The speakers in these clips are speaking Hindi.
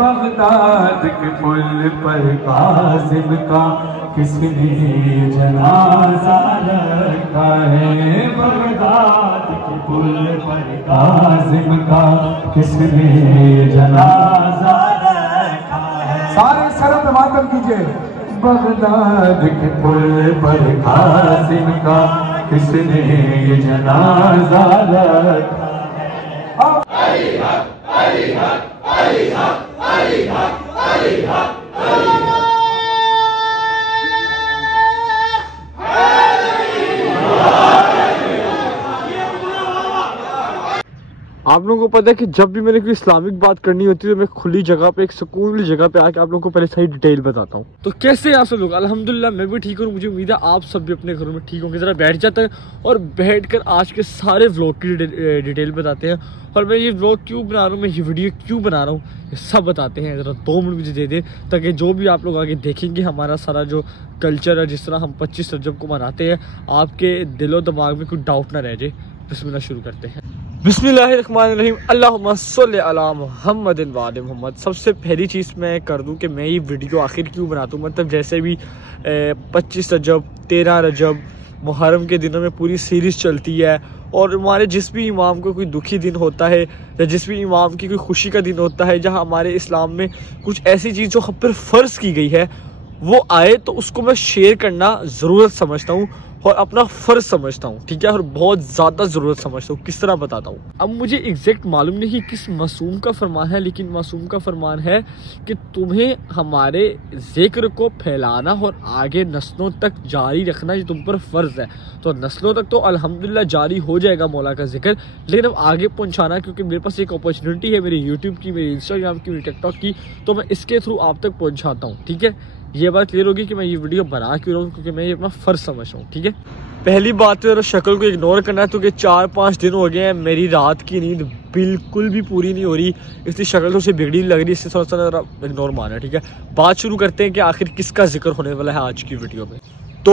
बगदाद के पुल पर कासिम का किसने जनाजा रखा है। बगदाद के पुल पर कासिम का किसने जनाजा रखा है। सारे सरत मातम कीजिए। बगदाद के पुल पर कासिम का किसने जनाजा रखा है। अली हक, अली हक, अली हक, अली हक, अली हक, अली हक। आप लोगों को पता है कि जब भी मैंने कोई इस्लामिक बात करनी होती है तो मैं खुली जगह पे, एक सुकून वाली जगह पे आके आप लोगों को पहले सही डिटेल बताता हूँ। तो कैसे आप सब लोग? अल्हम्दुलिल्लाह मैं भी ठीक हूँ, मुझे उम्मीद है आप सब भी अपने घरों में ठीक होंगे। जरा बैठ जाते हैं और बैठकर आज के सारे व्लॉग की डिटेल बताते हैं। और मैं ये व्लॉग क्यों बना रहा हूँ, मैं ये वीडियो क्यों बना रहा हूँ, ये सब बताते हैं। ज़रा 2 मिनट मुझे दे दे ताकि जो भी आप लोग आगे देखेंगे हमारा सारा जो कल्चर है, जिस तरह हम 25 रजब को मनाते हैं, आपके दिलो दिमाग में कोई डाउट ना रह जाए। बिस्मिल्लाह शुरू करते हैं। बिस्मिल्लाहिर्रहमानिर्रहीम, अल्लाहुम्मा सल्ली अला मुहम्मदिन व आले मुहम्मद। सबसे पहली चीज़ मैं कर दूं कि मैं ये वीडियो आखिर क्यों बनाता हूँ। मतलब जैसे भी 25 रजब, 13 रजब, मुहर्रम के दिनों में पूरी सीरीज़ चलती है और हमारे जिस भी इमाम को कोई दुखी दिन होता है या जिस भी इमाम की कोई खुशी का दिन होता है, जहाँ हमारे इस्लाम में कुछ ऐसी चीज़ जो हम पर फ़र्ज़ की गई है वो आए, तो उसको मैं शेयर करना ज़रूरत समझता हूँ और अपना फ़र्ज समझता हूँ, ठीक है। और बहुत ज़्यादा ज़रूरत समझता हूँ। किस तरह बताता हूँ। अब मुझे एग्जैक्ट मालूम नहीं कि किस मासूम का फरमान है, लेकिन मासूम का फरमान है कि तुम्हें हमारे ज़िक्र को फैलाना और आगे नस्लों तक जारी रखना ये तुम पर फ़र्ज़ है। तो नस्लों तक तो अल्हम्दुलिल्लाह जारी हो जाएगा मौला का जिक्र, लेकिन अब आगे पहुँचाना, क्योंकि मेरे पास एक अपॉर्चुनिटी है मेरे यूट्यूब की, मेरे इंस्टाग्राम की, मेरी टिकटॉक की, तो मैं इसके थ्रू आप तक पहुँचाता हूँ, ठीक है। ये बात क्लियर होगी कि मैं ये वीडियो बना क्यों रहा हूँ, क्योंकि मैं ये अपना फ़र्ज समझ रहा हूँ, ठीक है। पहली बात तो शक्ल को इग्नोर करना है, क्योंकि 4-5 दिन हो गए हैं मेरी रात की नींद बिल्कुल भी पूरी नहीं हो रही, इसलिए शक्ल तो से बिगड़ी लग रही है, इससे थोड़ा सा इग्नोर मारना है, ठीक है। बात शुरू करते हैं कि आखिर किसका जिक्र होने वाला है आज की वीडियो में। तो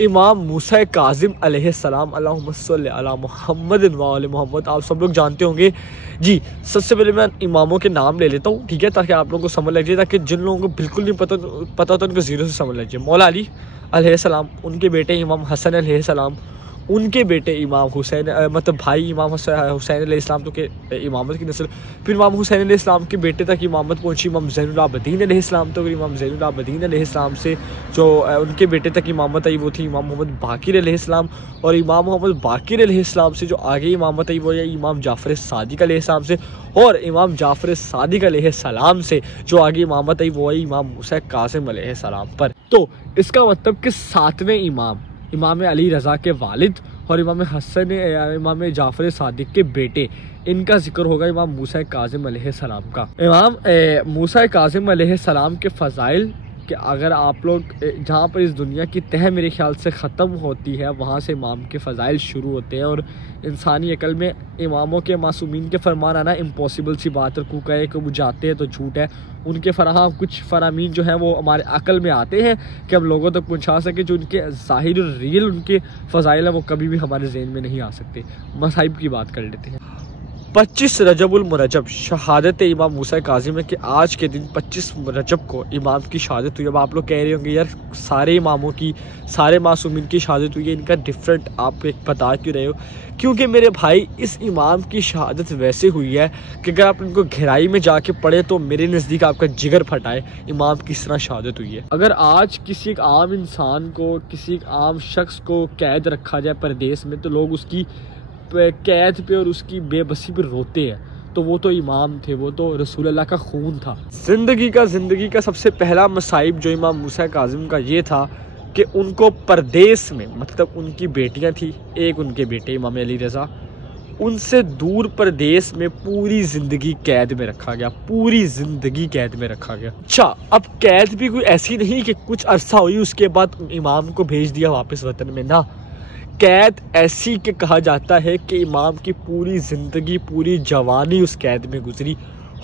इमाम मूसा काज़िम अलैहिस्सलाम, अल्लाहुम्मा सल्ली अला मुहम्मदिन व आले मुहम्मद, आप सब लोग जानते होंगे जी। सबसे पहले मैं इमामों के नाम ले लेता हूँ, ठीक है, ताकि आप लोगों को समझ लग जाए, ताकि जिन लोगों को बिल्कुल नहीं पता तो उनको ज़ीरो से समझ लग जाए। मौला अली अलैहिस्सलाम, उनके बेटे इमाम हसन अलैहिस्सलाम, उनके बेटे इमाम हुसैन, मतलब भाई इमाम हुसैन अलैहिस्सलाम तो के इमामत की नस्ल, फिर इमाम हुसैन अलैहिस्सलाम के बेटे तक इमामत पहुंची इमाम ज़ैनुल आबिदीन अलैहिस्सलाम, तो इमाम ज़ैनुल आबिदीन अलैहिस्सलाम से जो उनके बेटे तक इमामत आई वो थी इमाम मोहम्मद बाकिर अलैहिस्सलाम, और इमाम मोहम्मद बाकिर अलैहिस्सलाम से जो आगे इमामत आई वो है इमाम जाफ़र सादिक अलैहिस्सलाम से, और इमाम जाफ़र सादिक अलैहिस्सलाम से जो आगे इमामत आई वो है इमाम मूसा काज़िम अलैहिस्सलाम पर। तो इसका मतलब कि 7वें इमाम, इमाम अली रज़ा के वालिद और इमाम हसन, इमाम जाफ़र सादिक के बेटे, इनका जिक्र होगा इमाम मूसा काज़िम अलैहिस्सलाम का। इमाम मूसा काज़िम अलैहिस्सलाम के फ़ज़ाइल कि अगर आप लोग जहाँ पर इस दुनिया की तह मेरे ख्याल से ख़त्म होती है वहाँ से इमाम के फ़ज़ाइल शुरू होते हैं, और इंसानी अकल में इमामों के मासूमीन के फरमान आना इम्पॉसिबल सी बात है। को कहे कि वो जाते हैं तो झूठ है, उनके फराहम कुछ फरामीन जो हैं वो हमारे अकल में आते हैं कि हम लोगों तक पहुँचा सके। जो उनके ज़ाहिर और रियल उनके फ़ज़ाइल हैं वो कभी भी हमारे ज़हन में नहीं आ सकते। मसाइब की बात कर लेते हैं। 25 रजबुल मुरजब शहादत इमाम मूसा काज़िम है कि आज के दिन 25 रजब को इमाम की शहादत हुई। अब आप लोग कह रहे होंगे यार सारे इमामों की, सारे मासूमीन की शहादत हुई है, इनका डिफरेंट आप एक बता क्यों रहे हो? क्योंकि मेरे भाई इस इमाम की शहादत वैसे हुई है कि अगर आप इनको गहराई में जाके पढ़े तो मेरे नज़दीक आपका जिगर फटाए इमाम की किस तरह शहादत हुई है। अगर आज किसी एक आम इंसान को, किसी एक आम शख्स को कैद रखा जाए परदेश में, तो लोग उसकी कैद पे और उसकी बेबसी पे रोते हैं, तो वो तो इमाम थे, वो तो रसूल अल्लाह का खून था। ज़िंदगी का सबसे पहला मसाइब जो इमाम मूसा काज़िम का ये था कि उनको परदेश में, मतलब उनकी बेटियां थी, एक उनके बेटे इमाम अली रज़ा, उनसे दूर परदेश में पूरी ज़िंदगी कैद में रखा गया, पूरी ज़िंदगी कैद में रखा गया। अच्छा, अब कैद भी कोई ऐसी नहीं कि कुछ अरसा हुई उसके बाद इमाम को भेज दिया वापस वतन में, ना, कैद ऐसी कि कहा जाता है कि इमाम की पूरी ज़िंदगी, पूरी जवानी उस कैद में गुजरी।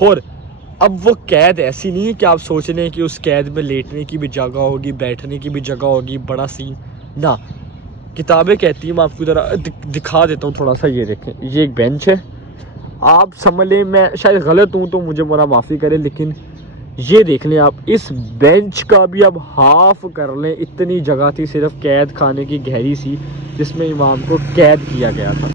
और अब वो कैद ऐसी नहीं है कि आप सोच रहे हैं कि उस कैद में लेटने की भी जगह होगी, बैठने की भी जगह होगी, बड़ा सीन, ना। किताबें कहती हैं, मैं आपको ज़रा दिखा देता हूँ थोड़ा सा, ये देखें, ये एक बेंच है, आप समझ लें, मैं शायद गलत हूँ तो मुझे मोला माफ़ी करें, लेकिन ये देख लें आप, इस बेंच का भी अब हाफ कर लें, इतनी जगह थी सिर्फ कैद खाने की गहरी सी जिसमें इमाम को कैद किया गया था।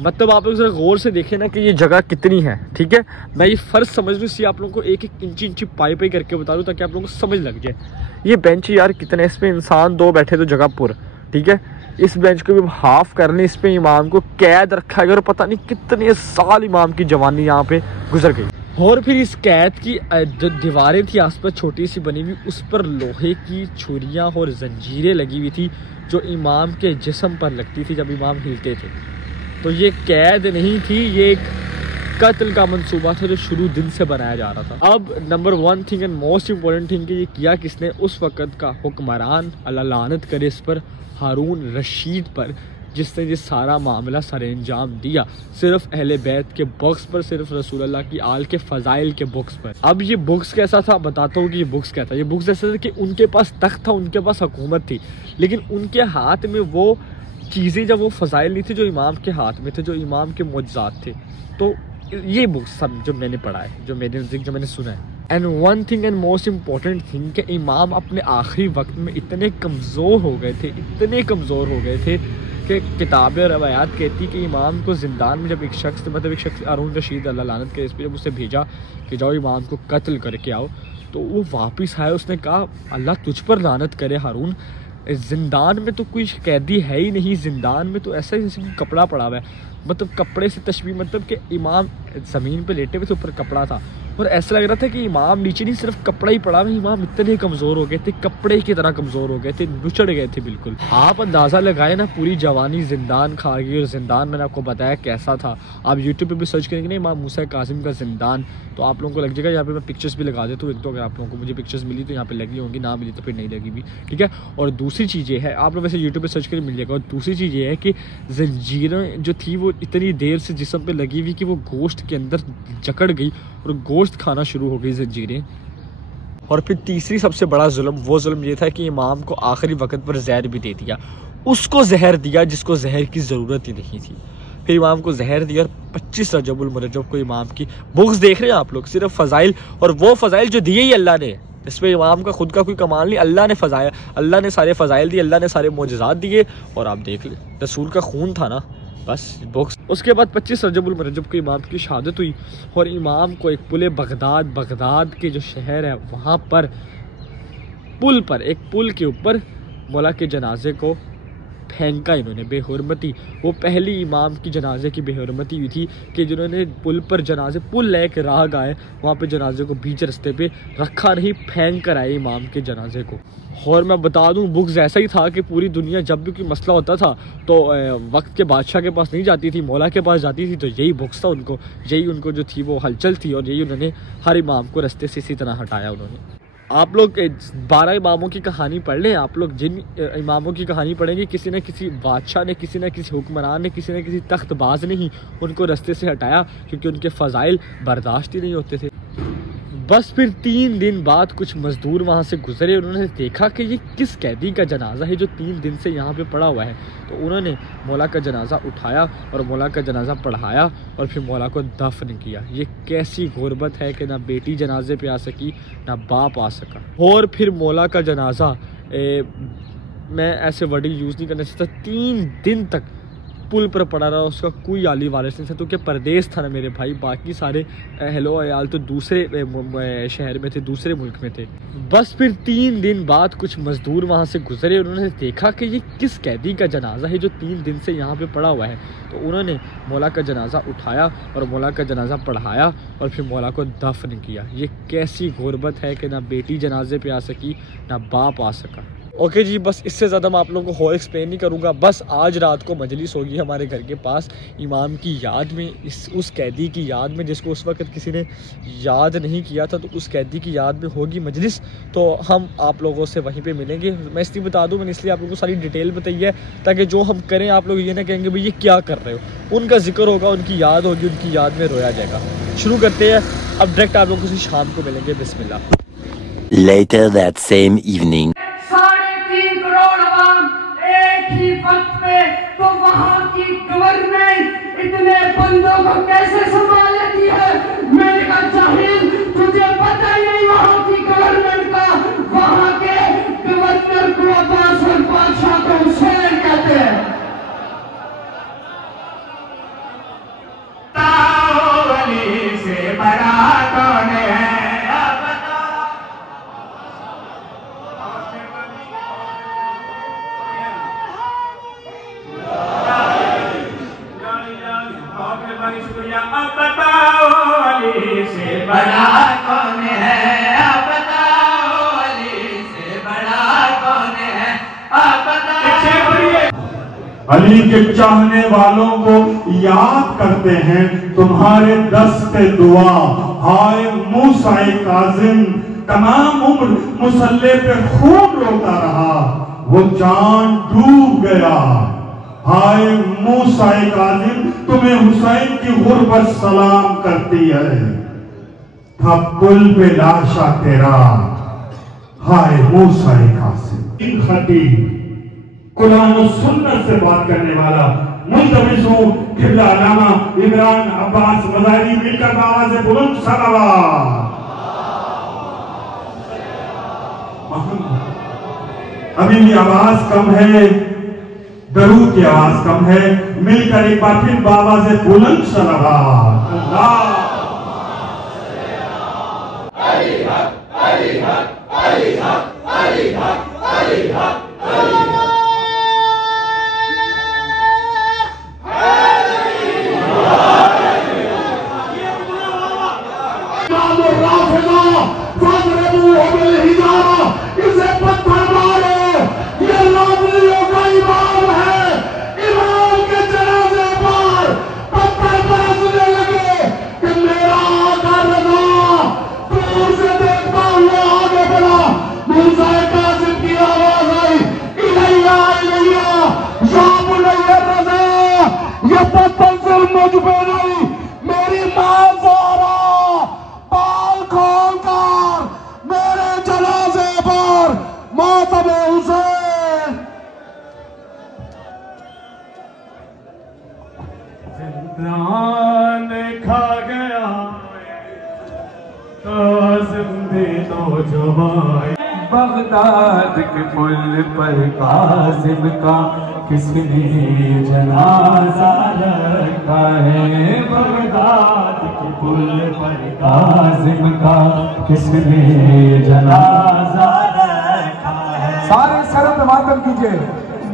मतलब आप लोग जरा गौर से देखें ना कि ये जगह कितनी है, ठीक है। मैं ये फ़र्ज समझ लूँ, इसलिए आप लोगों को एक एक इंची पाई करके बता दूँ ताकि आप लोगों को समझ लग जाए। ये बेंच यार कितने, इसमें इंसान 2 बैठे तो जगह पुर, ठीक है। इस बेंच को भी हाफ कर लें, इस पे इमाम को कैद रखा गया और पता नहीं कितने साल इमाम की जवानी यहाँ पे गुजर गई। और फिर इस कैद की जो दीवारें थी आसपास छोटी सी बनी हुई, उस पर लोहे की छुरियाँ और जंजीरें लगी हुई थी जो इमाम के जिस्म पर लगती थी जब इमाम हिलते थे। तो ये कैद नहीं थी, ये एक कत्ल का मंसूबा था जो शुरू दिन से बनाया जा रहा था। अब number 1 thing and most important thing कि ये किया किसने, उस वक़्त का हुक्मरान, अल्लाह लानत करे इस पर, हारून रशीद पर, जिसने ये सारा मामला सर अंजाम दिया सिर्फ अहले बैत के बुक्स पर, सिर्फ रसूल अल्लाह की आल के फ़ज़ाइल के बुक्स पर। अब ये बुक्स कैसा था बताता हूँ कि ये बुक्स क्या था। ये बुक्स ऐसा था कि उनके पास तख्त था, उनके पास हुकूमत थी, लेकिन उनके हाथ में वो चीज़ें, जब वो फ़ज़ाइल नहीं थे जो इमाम के हाथ में थे, जो इमाम के मुअज्ज़ात थे। तो ये बुक्स सब जो मैंने पढ़ा है, जो मेरे नज़दीक जो मैंने सुना है। And 1 thing and most important thing कि इमाम अपने आखिरी वक्त में इतने कमज़ोर हो गए थे, इतने कमज़ोर हो गए थे कि किताबें और रवायात कहती कि इमाम को ज़िंदान में जब एक शख्स हारून रशीद अल्लाह लानत करे इस पर, जब उसे भेजा कि जाओ इमाम को कत्ल करके आओ, तो वो वापस आया। उसने कहा अल्लाह तुझ पर लानत करे हारून, ज़िंदान में तो कोई कैदी है ही नहीं, ज़िंदान में तो ऐसा जैसे कि कपड़ा पड़ा हुआ है। मतलब कपड़े से तशबीह, मतलब कि इमाम ज़मीन पे लेटे हुए थे, ऊपर कपड़ा था और ऐसा लग रहा था कि इमाम नीचे नहीं सिर्फ कपड़ा ही पड़ा हुआ। इमाम इतने कमज़ोर हो गए थे, कपड़े की तरह कमज़ोर हो गए थे, नुचड़ गए थे बिल्कुल। आप अंदाज़ा लगाए ना, पूरी जवानी ज़िंदान खा गई। और ज़िंदान मैंने आपको बताया कैसा था, आप यूट्यूब पे भी सर्च करेंगे ना इमाम मूसा कासिम का ज़िंदान, तो आप लोगों को लग जाएगा। यहाँ पे मैं पिक्चर्स भी लगा देता हूँ, एक तो अगर आप लोगों को मुझे पिक्चर्स मिली तो यहाँ पे लगी होंगी, ना मिली तो फिर नहीं लगी भी, ठीक है। और दूसरी चीज़ ये है, आप लोग वैसे यूट्यूब पे सर्च करके मिल जाएगा। और दूसरी चीज़ ये है कि जंजीरें जो थी वो इतनी देर से जिस्म पे लगी हुई कि वो गोश्त के अंदर जकड़ गई और गोश्त खाना शुरू हो गई जंजीरें। और फिर तीसरी सबसे बड़ा जुल्म, वो जुल्म ये था कि इमाम को आखिरी वक्त पर जहर भी दे दिया। उसको जहर दिया जिसको जहर की ज़रूरत ही नहीं थी। फिर इमाम को जहर दिया और 25 रजबुल मुरज्जब को इमाम की बुक्स देख रहे हैं आप लोग, सिर्फ फ़ज़ाइल, और वो फ़ज़ाइल जो दिए ही अल्लाह ने, इसमें इमाम का खुद का कोई कमाल नहीं, अल्लाह ने फ़ज़ाइल, अल्लाह ने सारे फ़ज़ाइल दिए, अल्लाह ने सारे मोजज़ात दिए। और आप देख ले, रसूल का खून था ना, बस बुक्स। उसके बाद 25 रजबुल मुरज्जब को इमाम की शहादत हुई और इमाम को एक पुल बगदाद के जो शहर है वहाँ पर पुल पर, एक पुल के ऊपर मौला के जनाजे को फेंका इन्होंने, बेहुरमती। वो पहली इमाम की जनाजे की बेहुरमती हुई थी कि जिन्होंने पुल पर जनाजे, पुल लेके राह गए वहाँ पे जनाजे को बीच रास्ते पे रखा नहीं, फेंक कर आए इमाम के जनाजे को। और मैं बता दूं बुक्स ऐसा ही था कि पूरी दुनिया जब भी कोई मसला होता था तो वक्त के बादशाह के पास नहीं जाती थी, मौला के पास जाती थी। तो यही बुक्स था उनको, यही उनको जो थी वो हलचल थी और यही उन्होंने हर इमाम को रास्ते से इसी तरह हटाया उन्होंने। आप लोग 12 इमामों की कहानी पढ़ लें, आप लोग जिन इमामों की कहानी पढ़ेंगे, किसी न किसी बादशाह ने, किसी न किसी हुक्मरान ने, किसी न किसी तख्तबाज ने ही उनको रास्ते से हटाया क्योंकि उनके फ़ज़ाइल बर्दाश्त ही नहीं होते थे। बस फिर 3 दिन बाद कुछ मजदूर वहाँ से गुजरे, उन्होंने देखा कि ये किस कैदी का जनाजा है जो 3 दिन से यहाँ पे पड़ा हुआ है। तो उन्होंने मौला का जनाजा उठाया और मौला का जनाजा पढ़ाया और फिर मौला को दफन किया। ये कैसी गुर्बत है कि ना बेटी जनाजे पे आ सकी, ना बाप आ सका। और फिर मौला का जनाजा, मैं ऐसे वर्डिंग यूज़ नहीं करना चाहता, 3 दिन तक पुल पर पड़ा रहा, उसका कोई आली वारिस नहीं था क्योंकि परदेश था ना मेरे भाई। बाकी सारे हेलो अयाल तो दूसरे शहर में थे, दूसरे मुल्क में थे। बस फिर 3 दिन बाद कुछ मजदूर वहाँ से गुजरे, उन्होंने देखा कि ये किस कैदी का जनाजा है जो 3 दिन से यहाँ पे पड़ा हुआ है। तो उन्होंने मौला का जनाजा उठाया और मौला का जनाजा पढ़ाया और फिर मौला को दफन किया। ये कैसी गुर्बत है कि ना बेटी जनाजे पे आ सकी, ना बाप आ सका। ओके जी, बस इससे ज़्यादा मैं आप लोगों को और एक्सप्लेन नहीं करूँगा। बस आज रात को मजलिस होगी हमारे घर के पास इमाम की याद में, उस कैदी की याद में जिसको उस वक्त किसी ने याद नहीं किया था, तो उस कैदी की याद में होगी मजलिस। तो हम आप लोगों से वहीं पे मिलेंगे। मैं इसलिए बता दूँ, मैंने इसलिए आप लोगों को सारी डिटेल बताई है ताकि जो हम करें आप लोग ये ना कहेंगे भाई ये क्या कर रहे हो। उनका जिक्र होगा, उनकी याद होगी, उनकी याद में रोया जाएगा। शुरू करते हैं अब, डायरेक्ट आप लोगों से शाम को मिलेंगे। बिस्मिल्लाह। Later that same evening. 3.5 crore आवाम एक ही वक्त में, तो वहाँ की गवर्नमेंट इतने बंदों को कैसे संभाल लेती है? मैंने कहा जाहिल, तुझे पता ही नहीं वहां की गवर्नमेंट का, वहां के गवर्नर को अब्बास और बादशाह को हुसैन कहते हैं। अली से बड़ा कौन है? अब बताओ अली से बड़ा कौन है? अब बताओ अली से बड़ा कौन है? अब बताओ। अली के चाहने वालों को याद करते हैं तुम्हारे दस्ते दुआ। हाय मूसा काजिम, तमाम उम्र मुसल्ले पे खूब रोता रहा, वो जान डूब गया। हाय मूसा काजिम, तुम्हें हुसैन की गुर्बत सलाम करती है। था पुल पे लाशा तेरा, हाय मूसा काजिम। इन खतीब, कुरान और सुन्नत से बात करने वाला मुंतविज हूं, किबला अल्लामा इमरान अब्बास मज़ारी मिलकर बाबा से बुलंद सलावत। अभी भी आवाज कम है, दरूद की आवाज कम है, मिलकर एक बार फिर बाबा से बुलंद सलावत। अल्लाह अली हक, अली हक, अली हक, अली हक, अली हक, अली हक। इसे पत्थर मारो, ये लाभियों का इमाम है। इमाम के जनाजे पर पत्थर बरसने लगे कि मेरा आका रज़ा दूर से देखता हुआ आगे बढ़ा। मूसा काज़िम की आवाज आई, इलैया इलैया या बुनैया रज़ा, ये पत्थर सिर्फ मुझ पे नहीं, मेरी मां ज़हरा बाल खोल कर मेरे जनाजे पर मातम हुसैन। जिंदान खा गया काज़िम दे दो जवाई। बगदाद के पुल पर काज़िम का किसने जनाजा रखा है? बगदाद के पुल पर काज़िम का किसने जनाजा रखा है? सारे सर पे मातम कीजिए।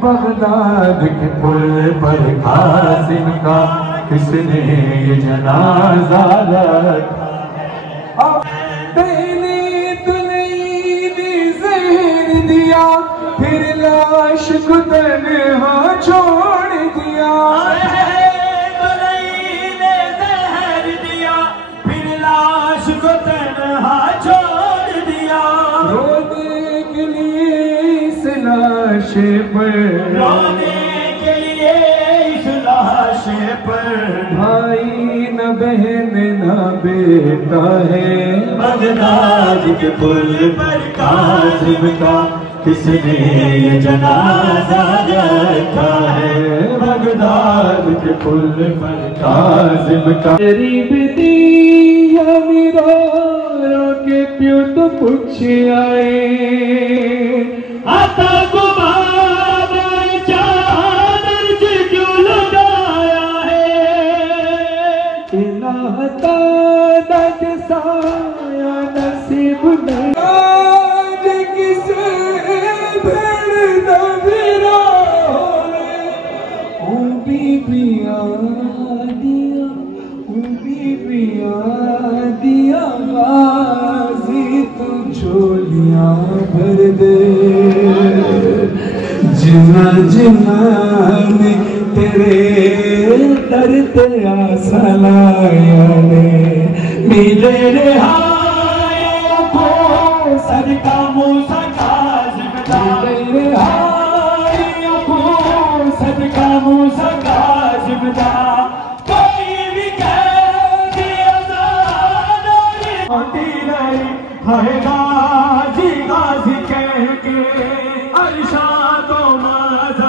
बगदाद के पुल पर काज़िम का किसने जनाजा रखा है? फिर लाश को तन्हा छोड़ दिया, जहर दिया, फिर लाश को तन्हा छोड़ दिया। रोने के लिए इस लाश पर, रोने के लिए इस लाश पर भाई न बहन न बेटा है। बगदाद के पुल पर काज़िम का किसने ये जनाजा रखा है? बगदाद के पुल पर काज़िम का। गरीब दिया मेरा के प्यो तो पूछ आए, आता गुबार चादर से क्यों लगाया है? इलाहता दज साया नसीब नहीं दिया गाजी तू झोलियां भर दे। जिना जिना ने तेरे दर ते आसा लाया ने, मिले रिहाइयों को सदका मूसा काज़िम दा। मिले रिहाइयों को सदका मूसा काज़िम दा। हाय गाजी गाजी कह के अरशा तो माजा